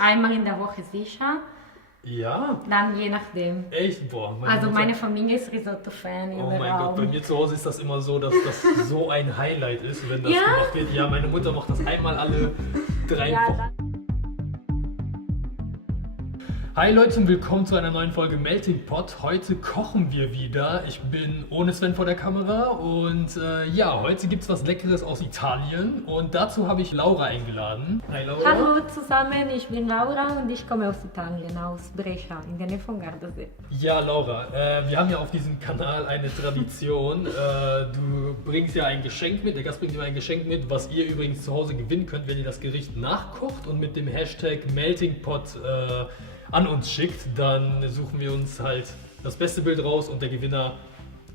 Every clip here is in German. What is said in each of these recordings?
einmal in der Woche sicher. Ja? Dann je nachdem. Echt? Boah. Meine Familie ist Risotto-Fan. Oh mein Gott, bei mir zu Hause ist das immer so, dass das so ein Highlight ist, wenn das gemacht wird. Ja, meine Mutter macht das einmal alle 3 Wochen. Hi Leute und willkommen zu einer neuen Folge Melting Pot. Heute kochen wir wieder. Ich bin ohne Sven vor der Kamera und heute gibt es was Leckeres aus Italien und dazu habe ich Laura eingeladen. Hi Laura. Hallo zusammen, ich bin Laura und ich komme aus Italien, aus Brescia, in der Nähe von Gardasee. Ja Laura, wir haben ja auf diesem Kanal eine Tradition. Du bringst ja ein Geschenk mit, der Gast bringt immer ein Geschenk mit, was ihr übrigens zu Hause gewinnen könnt, wenn ihr das Gericht nachkocht und mit dem Hashtag MeltingPot an uns schickt, dann suchen wir uns halt das beste Bild raus und der Gewinner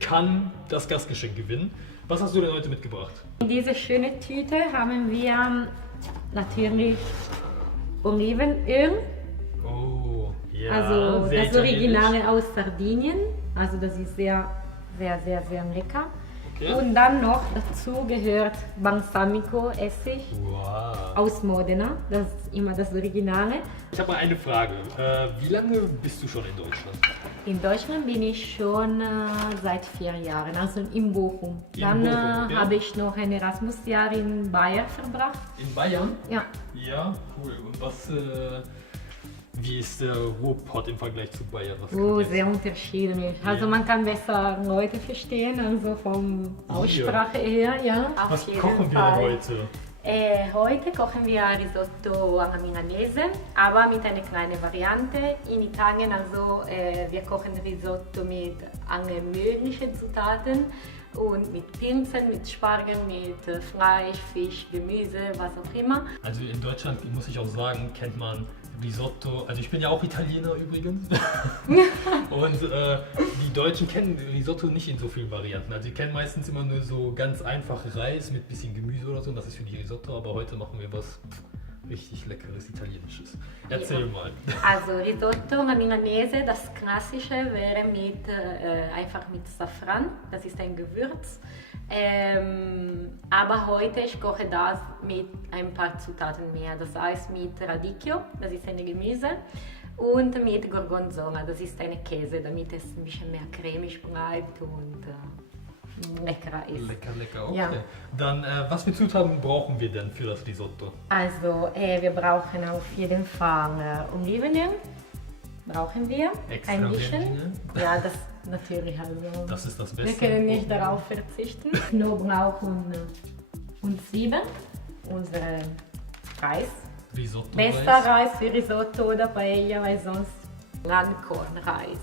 kann das Gastgeschenk gewinnen. Was hast du denn heute mitgebracht? In diese schöne Tüte haben wir natürlich Olivenöl. Oh, ja. Also sehr das Originale aus Sardinien. Also das ist sehr, sehr, sehr, sehr lecker. Okay. Und dann noch dazu gehört Balsamico-Essig aus Modena. Das ist immer das Originale. Ich habe mal eine Frage. Wie lange bist du schon in Deutschland? In Deutschland bin ich schon seit 4 Jahren, also in Bochum. Dann okay. habe ich noch ein Erasmus-Jahr in Bayern verbracht. In Bayern? Ja. Ja, cool. Und wie ist der Ruhrpott im Vergleich zu Bayern? Sehr unterschiedlich. Also man kann besser Leute verstehen, also von Aussprache her, ja. Was kochen wir denn heute? Heute kochen wir Risotto alla Milanese, aber mit einer kleinen Variante. In Italien, also wir kochen Risotto mit allen möglichen Zutaten und mit Pilzen, mit Spargel, mit Fleisch, Fisch, Gemüse, was auch immer. Also in Deutschland, muss ich auch sagen, kennt man Risotto, also ich bin ja auch Italiener übrigens und die Deutschen kennen Risotto nicht in so vielen Varianten. Also die kennen meistens immer nur so ganz einfach Reis mit bisschen Gemüse oder so, und das ist für die Risotto, aber heute machen wir was richtig Leckeres Italienisches. Erzähl mal. Also Risotto alla Milanese, das Klassische wäre einfach mit Safran, das ist ein Gewürz. Aber heute ich koche das mit ein paar Zutaten mehr, das heißt mit Radicchio, das ist ein Gemüse, und mit Gorgonzola, das ist ein Käse, damit es ein bisschen mehr cremig bleibt und leckerer ist. Lecker, okay. Ja. Dann, was für Zutaten brauchen wir denn für das Risotto? Also, wir brauchen auf jeden Fall Olivenöl, brauchen wir. Extra ein bisschen. Olivenöl? Ja, das natürlich. Also, das ist das Beste. Wir können nicht darauf verzichten. Knoblauch und Zwiebeln, unsere Reis. Risotto. Bester Reis für Risotto oder Paella, weil sonst Landkornreis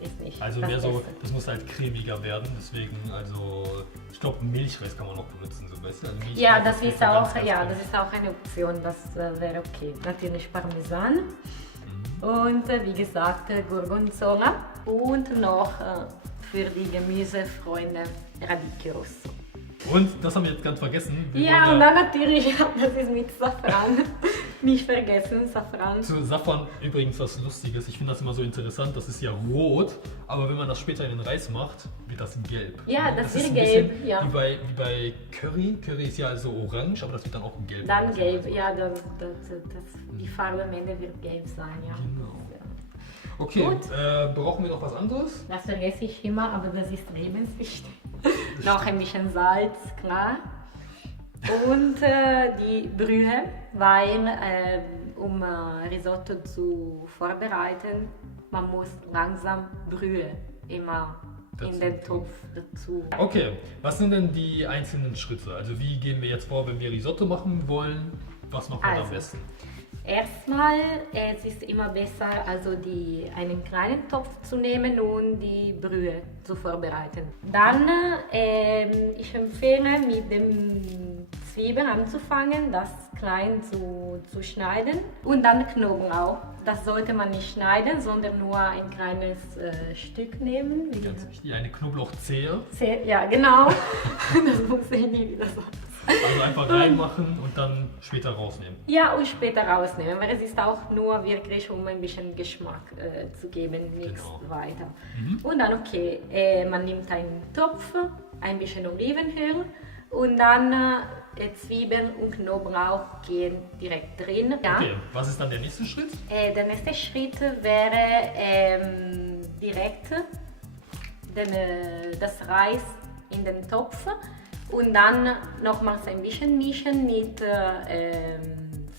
ist nicht. Also das mehr so, Beste. das muss halt cremiger werden, deswegen, also ich glaube Milchreis kann man auch benutzen, so besser. Also Ja, das geht ist so auch, ganz ja, gut. das ist auch eine Option, das wäre okay. Natürlich Parmesan und wie gesagt Gorgonzola und noch für die Gemüsefreunde Radicchio Rosso. Und das haben wir jetzt ganz vergessen. Wir Ja, wollen und dann natürlich, das ist mit Safran. Nicht vergessen, Safran. zu Safran übrigens was Lustiges. Ich finde das immer so interessant. Das ist ja rot, aber wenn man das später in den Reis macht, wird das gelb. Ja, das wird ist ein gelb, bisschen ja. Wie bei Curry. Curry ist ja so orange, aber das wird dann auch gelb. Dann gelb, ja, die Farbe am Ende wird gelb sein, ja. Genau. Okay, Gut. brauchen wir noch was anderes? Das vergesse ich immer, aber das ist lebenswichtig. Noch ein bisschen Salz, klar. Und die Brühe, weil um Risotto zu vorbereiten, man muss langsam Brühe immer in den Topf dazu. Okay, was sind denn die einzelnen Schritte? Also wie gehen wir jetzt vor, wenn wir Risotto machen wollen? Was machen wir am besten? Erstmal, es ist immer besser, also einen kleinen Topf zu nehmen und die Brühe zu vorbereiten. Dann, ich empfehle, mit den Zwiebeln anzufangen, das klein zu schneiden und dann Knoblauch. Das sollte man nicht schneiden, sondern nur ein kleines Stück nehmen. Ganz wichtig, eine Knoblauchzehe. Ja, genau. Das muss ich nie wieder sagen. Also einfach reinmachen und dann später rausnehmen. Ja, und später rausnehmen, weil es ist auch nur wirklich, um ein bisschen Geschmack zu geben, nichts weiter. Und dann, okay, man nimmt einen Topf, ein bisschen Olivenöl und dann Zwiebeln und Knoblauch gehen direkt drin. Ja. Okay, was ist dann der nächste Schritt? Der nächste Schritt wäre direkt das Reis in den Topf und dann nochmals ein bisschen mischen mit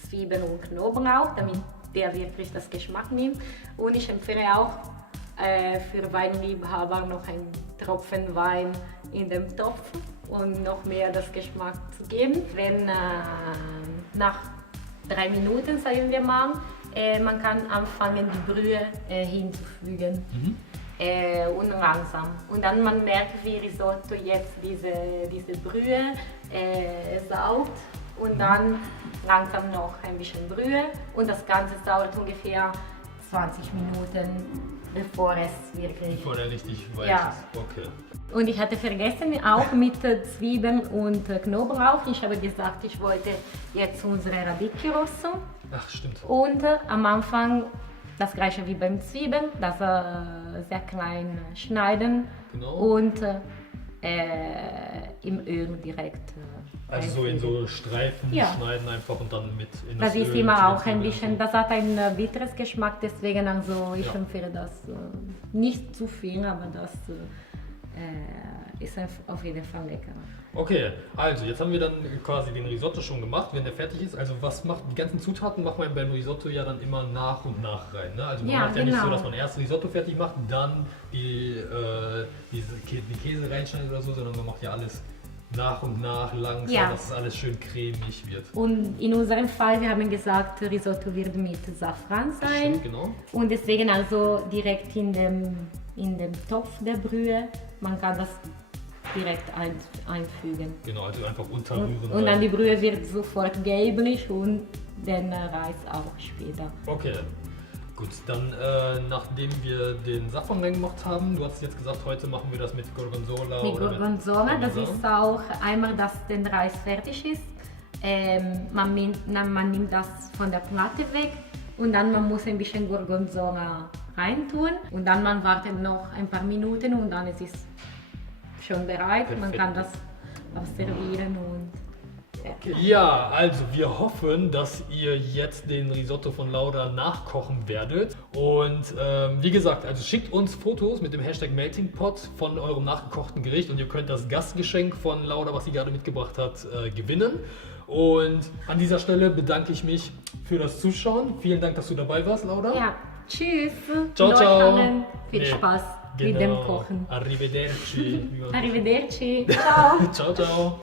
Zwiebeln und Knoblauch, damit der wirklich das Geschmack nimmt. Und ich empfehle auch für Weinliebhaber noch einen Tropfen Wein in dem Topf und noch mehr das Geschmack zu geben. Wenn nach 3 Minuten, sagen wir mal, man kann anfangen, die Brühe hinzufügen. Und langsam. Und dann man merkt, wie Risotto jetzt diese Brühe saugt und dann langsam noch ein bisschen Brühe und das Ganze dauert ungefähr 20 Minuten, bevor es wirklich... Bevor der richtig weich Ja. ist. Okay. Und ich hatte vergessen, auch mit Zwiebeln und Knoblauch. Ich habe gesagt, ich wollte jetzt unsere Radicchio Rosso. Ach, stimmt. Und am Anfang das gleiche wie beim Zwiebeln, das sehr klein schneiden Genau. und im Öl direkt. Also so in so Streifen Ja. schneiden einfach und dann mit in Das ist Öl immer mit auch ein Zwiebeln bisschen, und so. das hat ein bitteres Geschmack, deswegen also ich Ja. empfehle das nicht zu viel, aber das ist auf jeden Fall lecker. Okay, also jetzt haben wir dann quasi den Risotto schon gemacht, wenn der fertig ist. Also was macht die ganzen Zutaten macht man beim Risotto ja dann immer nach und nach rein. Ne? Also man Ja, macht ja nicht so, genau. dass man erst Risotto fertig macht, dann die Käse reinschneidet oder so, sondern man macht ja alles nach und nach langsam, Ja. dass es alles schön cremig wird. Und in unserem Fall, wir haben gesagt, Risotto wird mit Safran sein. Stimmt, genau. Und deswegen also direkt in dem Topf der Brühe, man kann das direkt einfügen. Genau, also einfach unterrühren. Und dann die Brühe wird sofort gelblich und den Reis auch später. Okay, gut, dann nachdem wir den Safran reingemacht haben, du hast jetzt gesagt, heute machen wir das mit Gorgonzola. Mit oder mit Gorgonzola, das Parmesan. ist auch einmal, dass der Reis fertig ist. Man nimmt das von der Platte weg und dann man muss ein bisschen Gorgonzola reintun und dann man wartet noch ein paar Minuten und dann ist es schon bereit. Man Perfekt. kann das auch servieren und fertig. Ja, also wir hoffen, dass ihr jetzt den Risotto von Laura nachkochen werdet. Und wie gesagt, also schickt uns Fotos mit dem Hashtag #MeltingPot von eurem nachgekochten Gericht und ihr könnt das Gastgeschenk von Laura, was sie gerade mitgebracht hat, gewinnen. Und an dieser Stelle bedanke ich mich für das Zuschauen. Vielen Dank, dass du dabei warst, Laura. Ja, tschüss. Ciao, und euch ciao. allen viel Nee, Spaß mit dem Kochen. Arrivederci. Arrivederci. Ciao. Ciao, ciao.